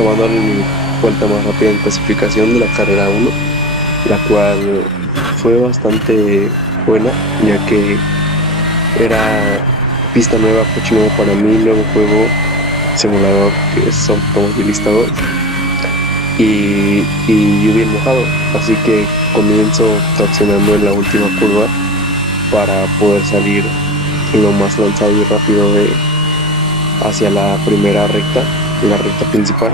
tomando mi vuelta más rápida en clasificación de la carrera 1, la cual fue bastante buena, ya que era pista nueva, coche nuevo para mí, nuevo juego, simulador que es automobilista 2 y lluvia en mojado, así que comienzo traccionando en la última curva para poder salir lo más lanzado y rápido hacia la primera recta, la recta principal.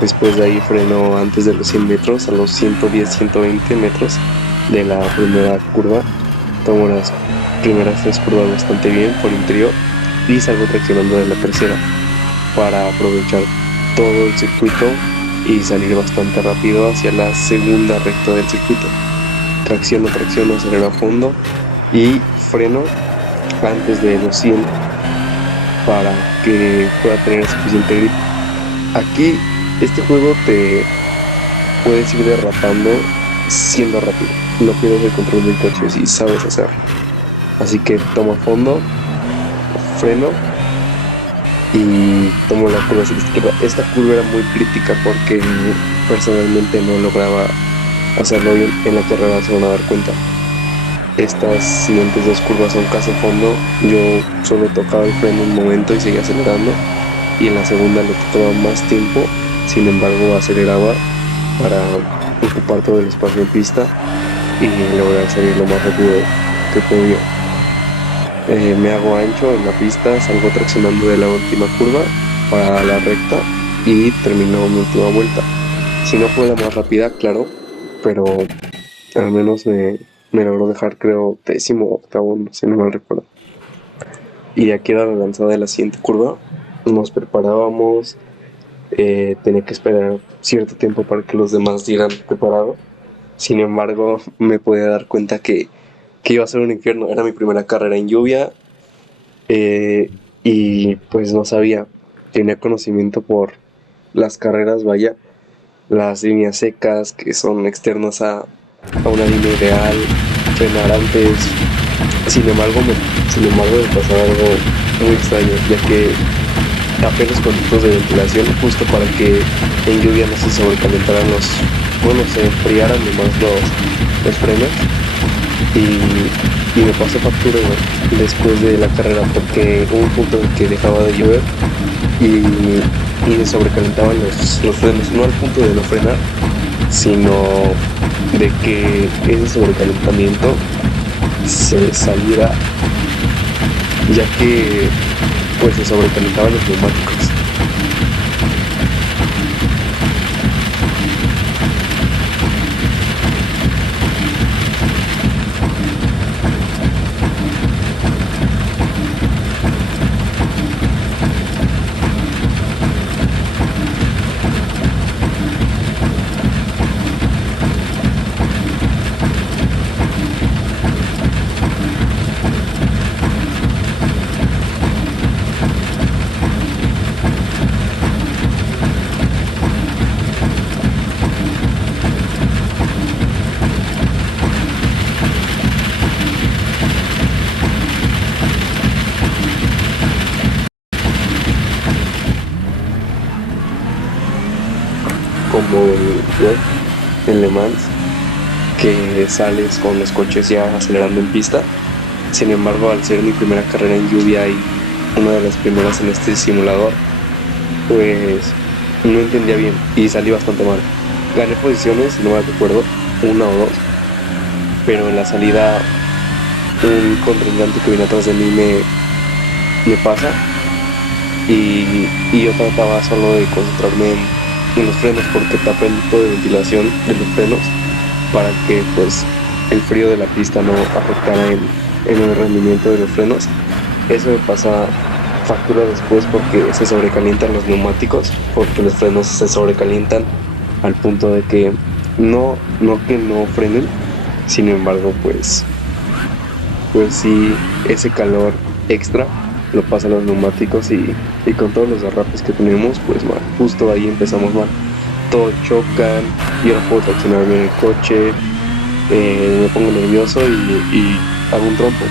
Después de ahí freno antes de los 100 metros, a los 110-120 metros de la primera curva. Tomo las primeras 3 curvas bastante bien por interior y salgo traccionando de la tercera para aprovechar todo el circuito y salir bastante rápido hacia la segunda recta del circuito. Tracciono, acelero a fondo y freno antes de los 100 para que pueda tener suficiente grip. Aquí este juego te puedes ir derrapando siendo rápido. No pierdes el control del coche si sabes hacerlo. Así que tomo a fondo, freno y tomo la curva hacia la izquierda. Esta curva era muy crítica porque personalmente no lograba hacerlo bien. En la carrera se van a dar cuenta. Estas siguientes 2 curvas son casi a fondo. Yo solo tocaba el freno un momento y seguía acelerando. Y en la segunda le tocaba más tiempo. Sin embargo, aceleraba para ocupar todo el espacio en pista y lograr salir lo más rápido que podía. Me hago ancho en la pista, salgo traccionando de la última curva para la recta y termino mi última vuelta. Si no fue la más rápida, claro, pero al menos me logró dejar, creo, 10º, si no mal recuerdo. Y de aquí era la lanzada de la siguiente curva. Nos preparábamos, tenía que esperar cierto tiempo para que los demás dieran preparado. Sin embargo, me podía dar cuenta que iba a ser un infierno. Era mi primera carrera en lluvia, y pues no sabía. Tenía conocimiento por las carreras, vaya, las líneas secas que son externas a una línea ideal, frenar antes. Sin embargo, me pasaba algo muy extraño, ya que tapé los conductos de ventilación justo para que en lluvia no se sobrecalentaran se enfriaran más los frenos. Y me pasó factura después de la carrera porque hubo un punto en que dejaba de llover y se sobrecalentaban los frenos, no al punto de no frenar, sino de que ese sobrecalentamiento se saliera, ya que pues se sobrecalentaban los neumáticos. Como en Le Mans, que sales con los coches ya acelerando en pista. Sin embargo, al ser mi primera carrera en lluvia y una de las primeras en este simulador, pues no entendía bien y salí bastante mal. Gané posiciones, no me recuerdo, 1 o 2, pero en la salida un contrincante que viene atrás de mí me pasa y yo trataba solo de concentrarme en los frenos porque tapé el tipo de ventilación de los frenos para que pues el frío de la pista no afectara en el rendimiento de los frenos. Eso me pasa factura después porque se sobrecalientan los neumáticos, porque los frenos se sobrecalientan al punto de que no que no frenen. Sin embargo, pues sí, ese calor extra lo pasan los neumáticos y con todos los derrapes que tenemos, pues mal, justo ahí empezamos mal. Todos chocan, yo no puedo traccionar bien el coche, me pongo nervioso y hago un trompo.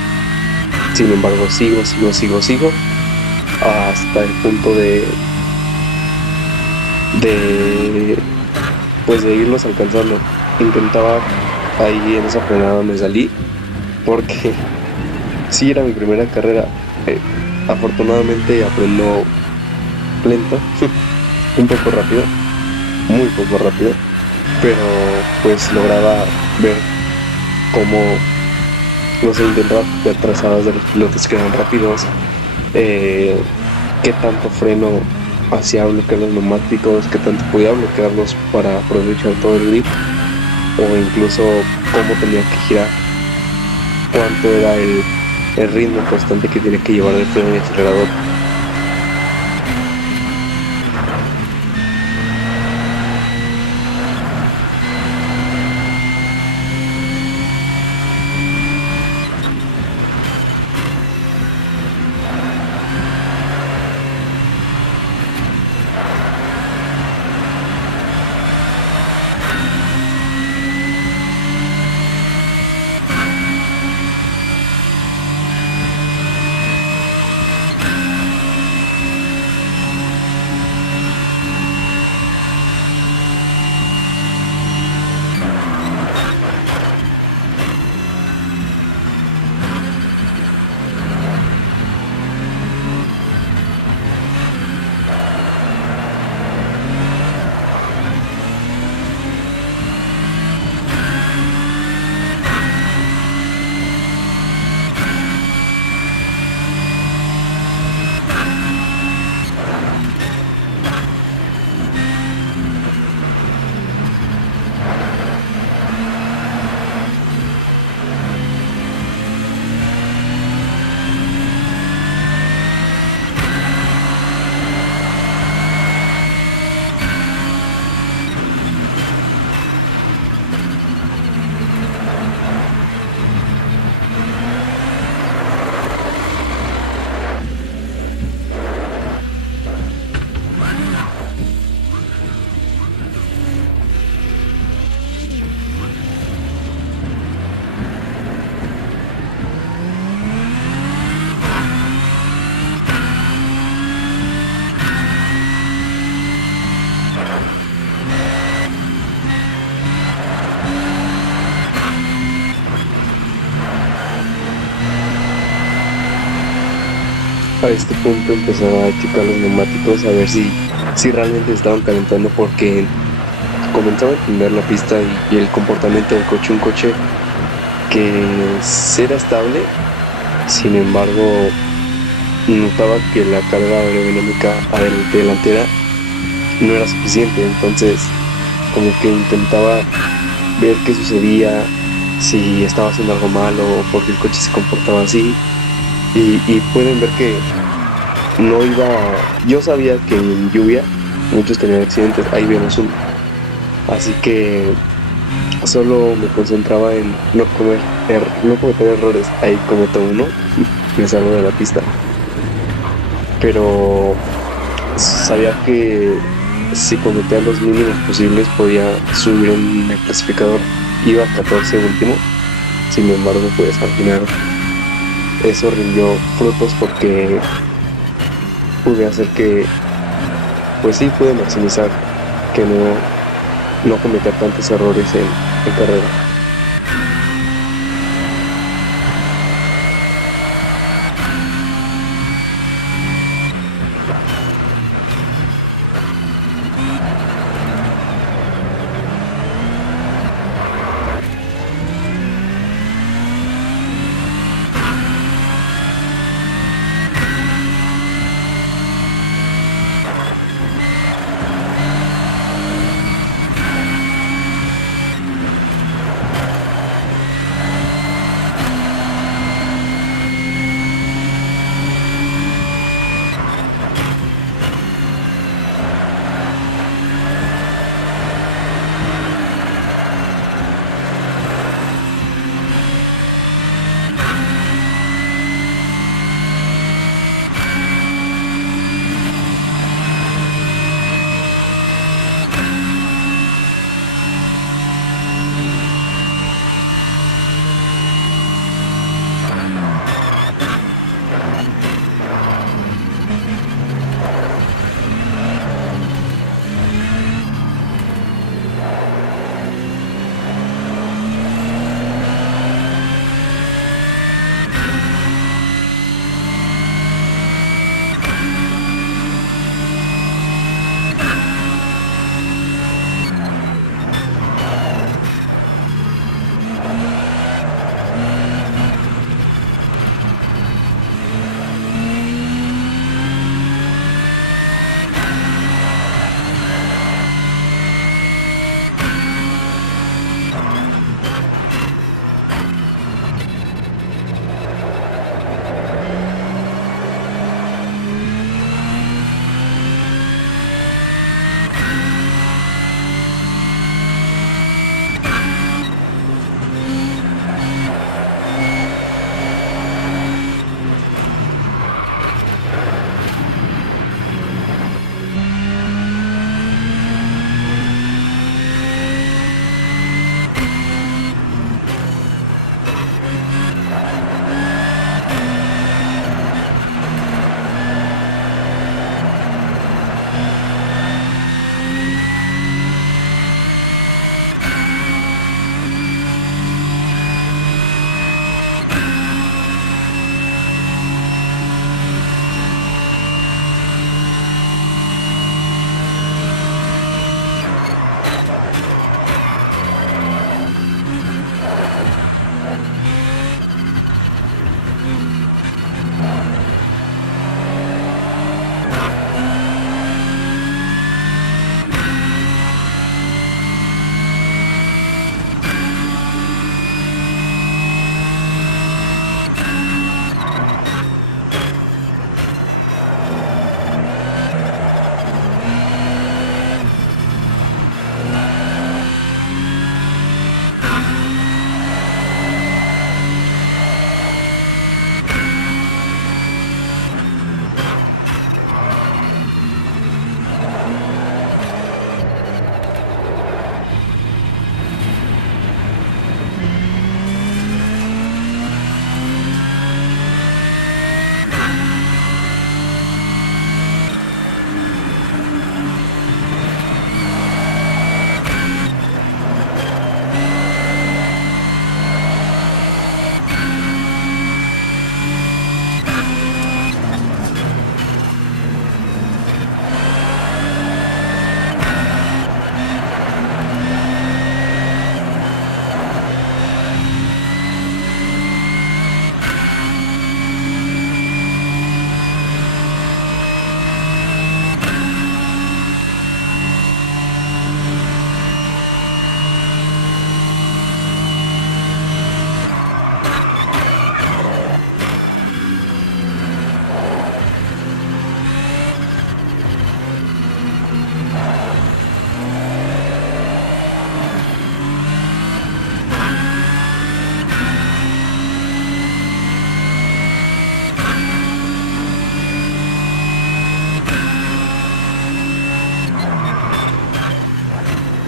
Sin embargo, sigo hasta el punto de pues de irlos alcanzando. Intentaba ahí en esa frenada donde salí, porque sí era mi primera carrera. Eh, Afortunadamente aprendo lento, un poco rápido, muy poco rápido, pero pues lograba ver cómo, no sé, intentaba ver trazadas de los pilotos que eran rápidos, eh, qué tanto freno hacía bloquear los neumáticos, qué tanto podía bloquearlos para aprovechar todo el grip, o incluso cómo tenía que girar, cuánto era el ritmo constante que tiene que llevar el freno y acelerador. A este punto empezaba a checar los neumáticos a ver si realmente estaban calentando, porque comenzaba a entender la pista y el comportamiento del coche. Un coche que era estable, sin embargo, notaba que la carga aerodinámica delantera no era suficiente. Entonces, como que intentaba ver qué sucedía, si estaba haciendo algo malo o por qué el coche se comportaba así. Y pueden ver que no iba. Yo sabía que en lluvia muchos tenían accidentes, ahí vemos uno. Así que solo me concentraba en no cometer errores. Ahí cometo uno, me salgo de la pista. Pero sabía que si cometía los mínimos posibles podía subir en el clasificador. Iba a 14 último, sin embargo, pues al final eso rindió frutos, porque pude hacer que, pues sí, pude maximizar, que no cometer tantos errores en carrera.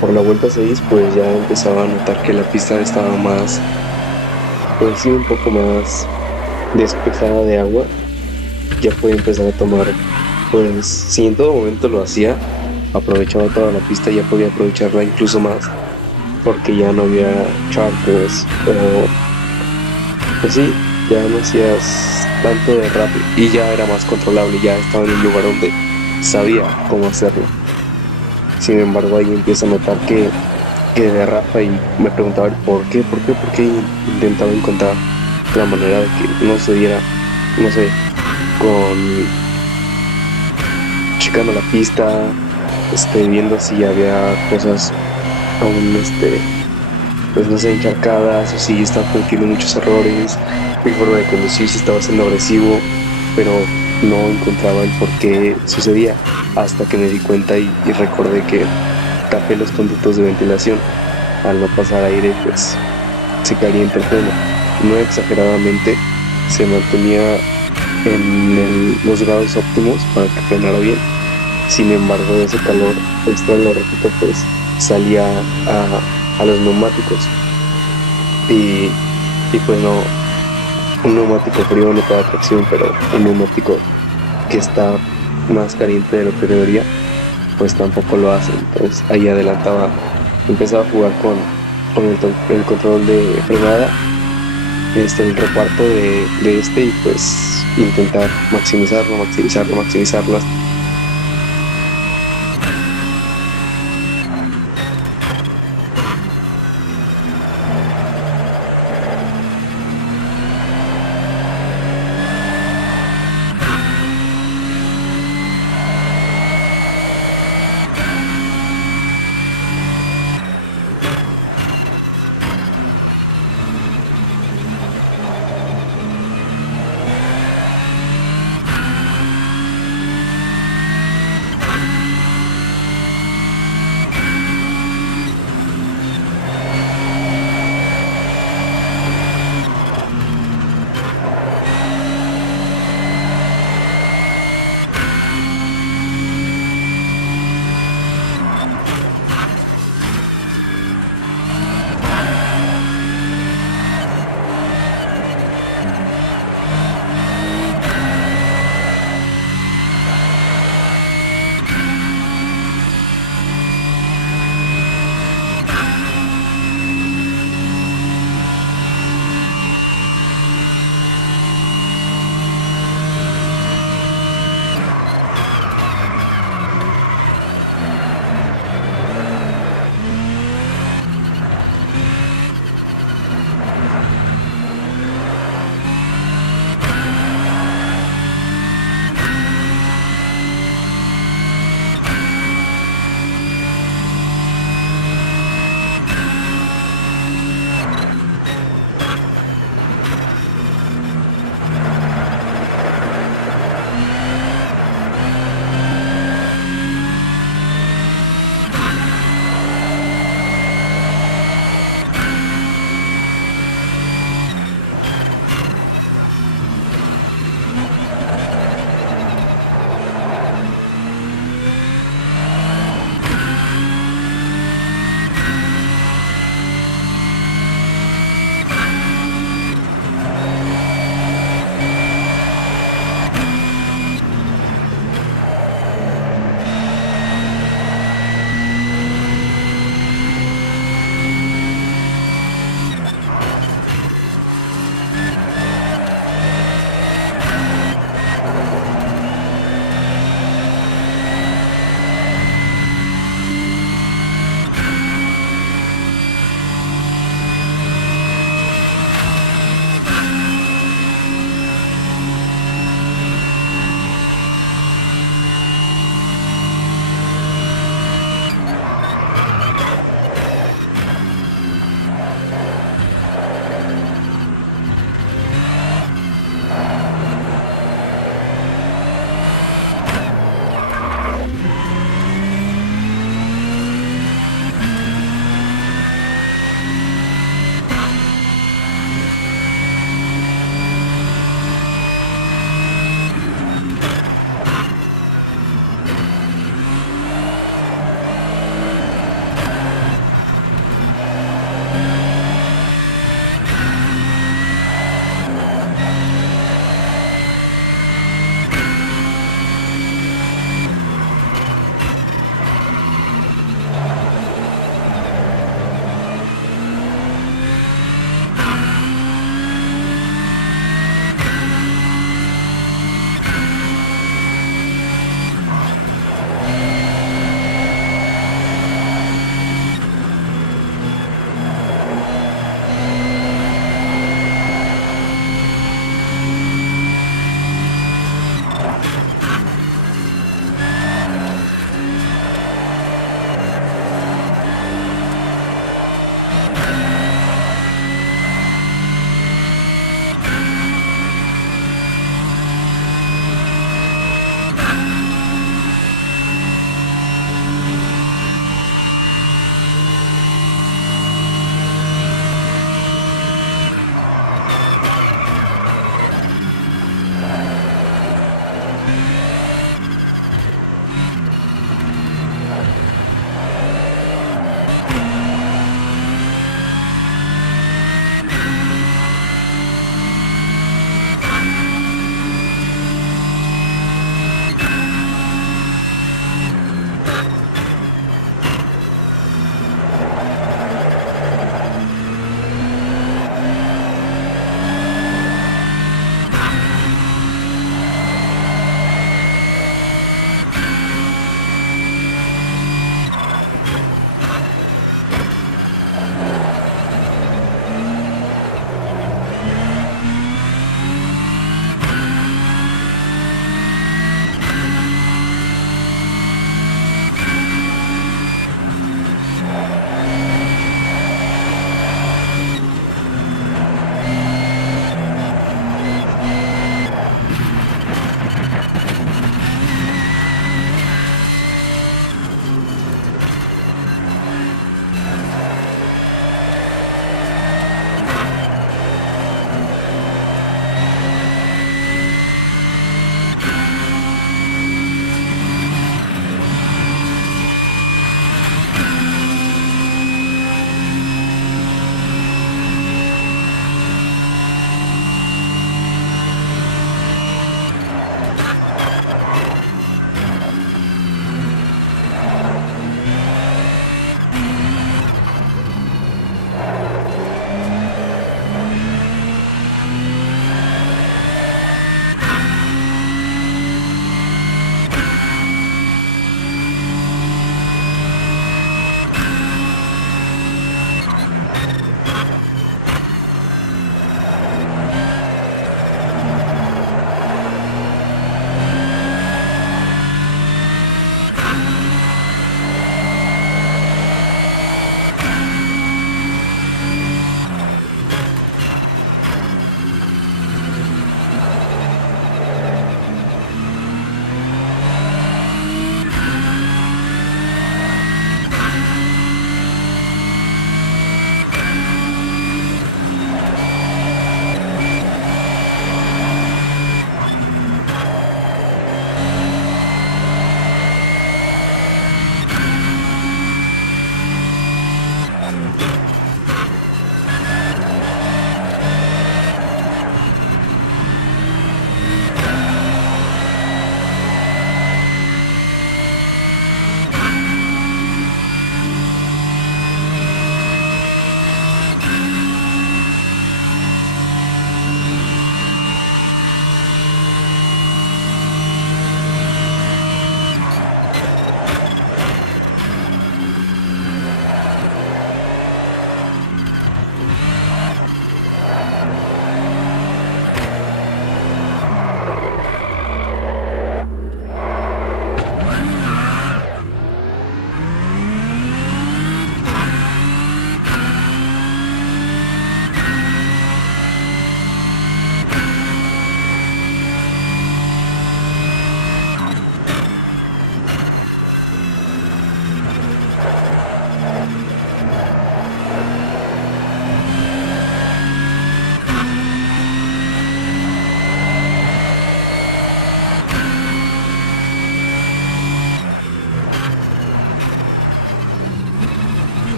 por la vuelta 6 pues ya empezaba a notar que la pista estaba más, pues sí, un poco más despejada de agua. Ya podía empezar a tomar, pues si en todo momento lo hacía, aprovechaba toda la pista, ya podía aprovecharla incluso más, porque ya no había charcos o, pues sí, ya no hacías tanto derrape y ya era más controlable, ya estaba en un lugar donde sabía cómo hacerlo. Sin embargo, ahí empiezo a notar que derrapa y me preguntaba el por qué, y intentaba encontrar la manera de que no se diera, no sé, con checando la pista, viendo si había cosas aún, pues no sé, encharcadas o si estaba cometiendo muchos errores, mi forma de conducir, si estaba siendo agresivo, pero no encontraba el por qué sucedía hasta que me di cuenta y recordé que tapé los conductos de ventilación. Al no pasar aire, pues se calienta el freno. No exageradamente, se mantenía en los grados óptimos para que frenara bien. Sin embargo, ese calor extra en la repito, pues salía a los neumáticos y, y pues no, un neumático frío no te da tracción, pero un neumático que está más caliente de lo que debería, pues tampoco lo hace. Entonces ahí adelantaba, empezaba a jugar con el control de frenada, el reparto de y pues intentar maximizarlo.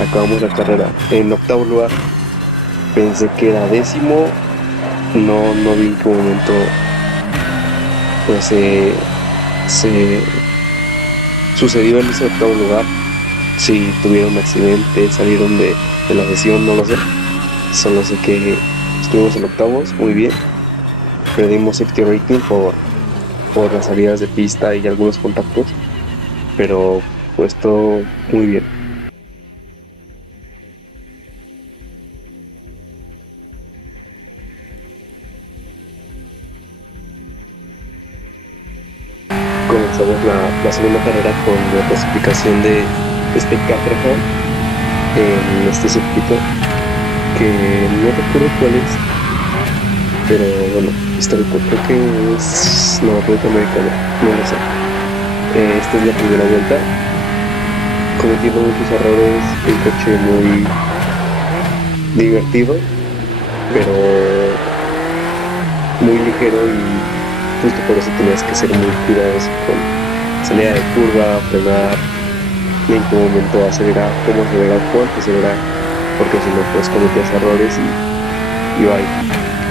acabamos la carrera en octavo lugar. Pensé que era décimo, no vi en qué momento pues se sucedió en ese octavo lugar. Si tuvieron un accidente, salieron de la sesión, no lo sé. Solo sé que estuvimos en octavos, muy bien. Perdimos safety rating por las salidas de pista y algunos contactos, pero pues todo muy bien. Comenzamos la segunda carrera con la clasificación de este carreras en este circuito que no recuerdo cuál es, pero bueno, histórico, creo que es norteamericano, no lo sé. Esta es la primera vuelta, cometiendo muchos errores, un coche muy divertido, pero muy ligero, y justo por eso tenías que ser muy cuidadoso con salida de curva, frenar, y en qué momento acelerar, cómo acelerar, cuánto acelerar, porque si no pues cometías errores y bye.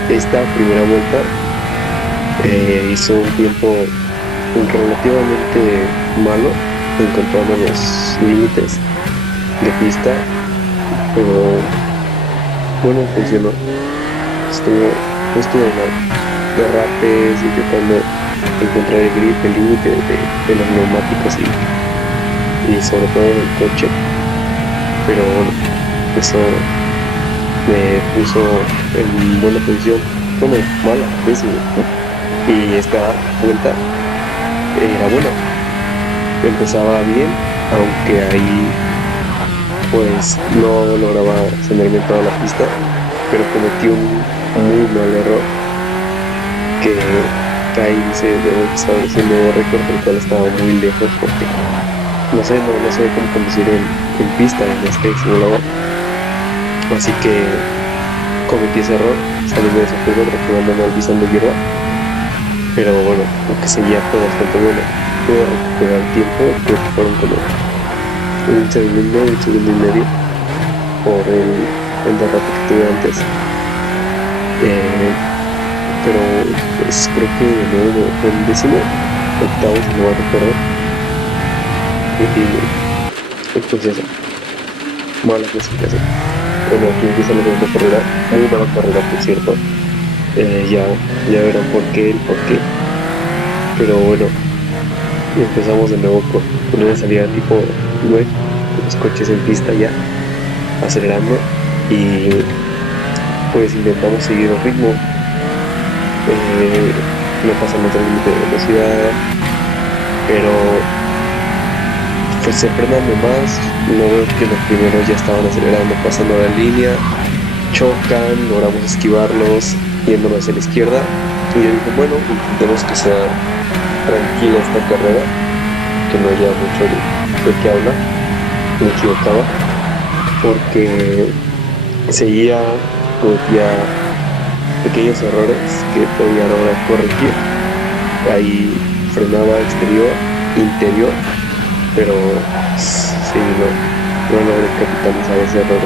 Esta primera vuelta hizo un tiempo relativamente malo en cuanto a los límites de pista, pero bueno, funcionó. Estuvo mal. Derrapes, intentando encontrar el grip, el límite de los neumáticos y sobre todo del coche, pero bueno, eso me puso en buena posición, bueno, mala, décimo, ¿no? Y esta vuelta era buena, empezaba bien, aunque ahí pues no lograba ceñirme en toda la pista, pero cometí un muy mal error que ahí se debo establecer un nuevo récord, el cual estaba muy lejos porque no sé cómo conducir en pista en este simulador, así que cometí ese error saliendo de esa curva, reactivando mal pisando hierba, pero bueno, aunque seguía todo bastante bueno, pude recuperar el tiempo, creo que fueron como un segundo y medio por el derrate que tuve antes. Pero pues creo que de nuevo fue el décimo, octavo si no me recuerdo. Y pues eso, mala clasificación. Bueno, aquí empieza la segunda carrera, muy mala carrera por cierto. Ya verán el por qué. Pero bueno, empezamos de nuevo con una salida tipo web, los coches en pista ya, acelerando, y pues intentamos seguir el ritmo, no pasamos el límite de velocidad, pero pues se frenan de más, no veo que los primeros ya estaban acelerando, pasando la línea, chocan, logramos esquivarlos, yéndonos hacia la izquierda, y yo dije, bueno, intentemos que sea tranquila esta carrera, que no haya mucho de qué hablar. Me equivocaba porque cometía pequeños errores que podía ahora corregir. Ahí frenaba exterior, interior, pero sí, no logré capitalizar ese error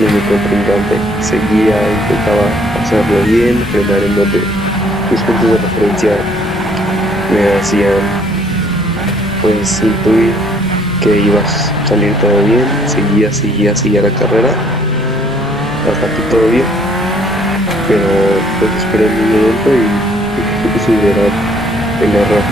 de mi contrincante. Intentaba hacerlo bien, frenar en donde mis puntos de referencia me hacían pues intuir que iba a salir todo bien. Seguía la carrera, hasta aquí todo bien, pero pues esperé un momento y considerar el error.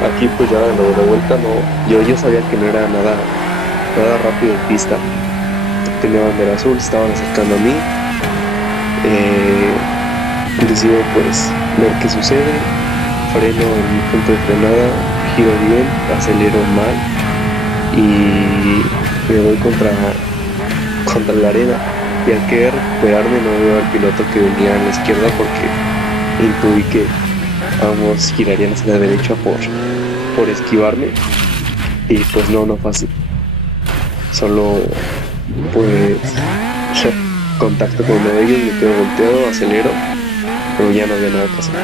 Aquí pues ya de vuelta no, yo sabía que no era nada rápido en pista. Tenía bandera azul, se estaban acercando a mí. Decido pues ver qué sucede, freno en mi punto de frenada, giro bien, acelero mal y me voy contra la arena. Y al querer recuperarme no veo al piloto que venía a la izquierda porque intuí que ambos girarían hacia la derecha por esquivarme. Y pues no fue así. Solo pues contacto con uno de ellos, me quedo volteado, acelero, pero ya no había nada que hacer.